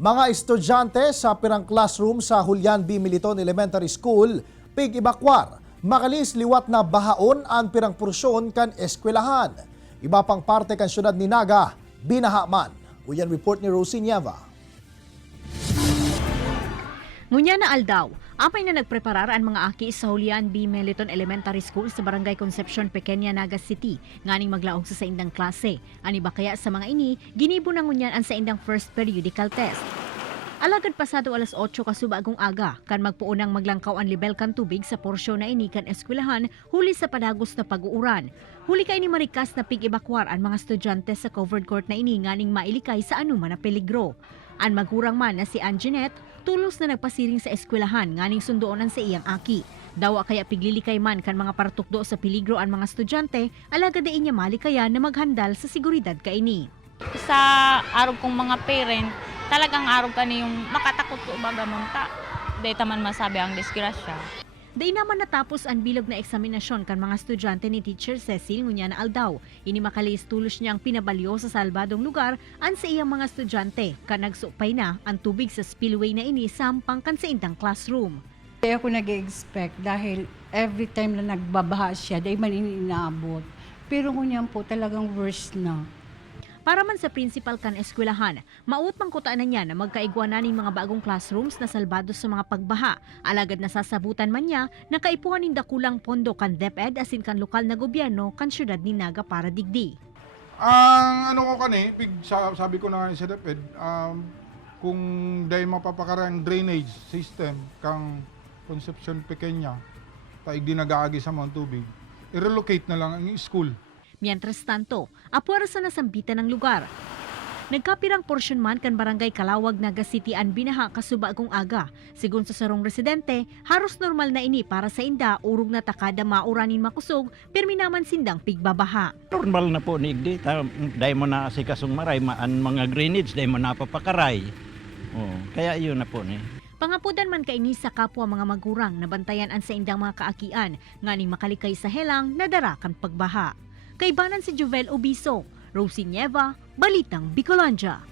Mga estudyante sa pirang classroom sa Julian B. Militon Elementary School, pig-ibakwar, makalis liwat na bahaon ang pirang porsyon kan eskwelahan. Iba pang parte kan syudad ni Naga, binahaman. Uyan report ni Rosie Nieva. Ngunya na aldaw, apay na nagpreparar ang mga aki sa Julian B. Militon Elementary School sa Barangay Concepcion, Pequeña, Naga City, nganing maglaog sa saindang klase. Ani ba kaya sa mga ini, ginibo na ngunyan ang saindang first periodical test. Alagad pasado alas 8 kasubagong aga, kan magpuunang maglangkaw ang level kan tubig sa porsyon na ini kan eskwelahan huli sa padagos na pag-uuran. Huli kay ni marikas na pig-ibakwar ang mga estudyante sa covered court na ini nganing mailikay sa anuman na peligro. Ang magurang man na si Anjanette, tulos na nagpasiring sa eskwelahan nganing sundoonan sa iyang aki. Dawa kaya piglilikay man kan mga partukdo sa peligro ang mga estudyante, alagad na inya malikaya na maghandal sa seguridad kaini. Sa araw kong mga parent, talagang araw ka yung makatakot ko baga munta. Dahil taman masabi ang disgrasya. Day naman natapos ang bilog na eksaminasyon kan mga estudyante ni Teacher Cecil ngunya na aldaw. Ini makalis tulos niyang pinabalyo sa salbadong lugar an sa iyang mga estudyante kan nagsupay na ang tubig sa spillway na ini sampang kan sa indang classroom. Kaya ako nag-expect dahil every time na nagbabaha siya, dahil man inaabot. Pero ngunyan po talagang worse na. Para man sa principal kan eskwelahan, maut mangkutaan na niya na magkaigwanan ng mga bagong classrooms na salbado sa mga pagbaha. Alagad nasasabutan man niya na kaipuhan ng dakulang pondo kan DepEd asin kan lokal na gobyerno kan syudad ni Naga para digdi. Ang ano ko kani, sabi ko na nga sa DepEd, kung dahil mapapakarang drainage system kang Concepcion Pequeña, taig di nag-aagi sa mga tubig, i-relocate na lang ang school. Mientras tanto, apuwersa na sambitan ng lugar. Nagkapirang porsyon man kan barangay Kalawag, Naga City ang binaha kasubagong aga. Sigun sa sarong residente, haros normal na ini para sa inda, urog na takada mauranin makusog, pirmi naman sindang pigbabaha. Normal na po ni Igdi, dahil mo na si kasong maray, ang mga drainage, dahil mo na papakaray. Kaya yun na po ni. Pangapudan man kaini sa kapwa mga magurang na bantayan ang sa indang mga kaakian, nganing makalikay sa helang nadarakan pagbaha. Kaibanan si Jovel Obiso, Rosie Nieva, Balitang Bicolanja.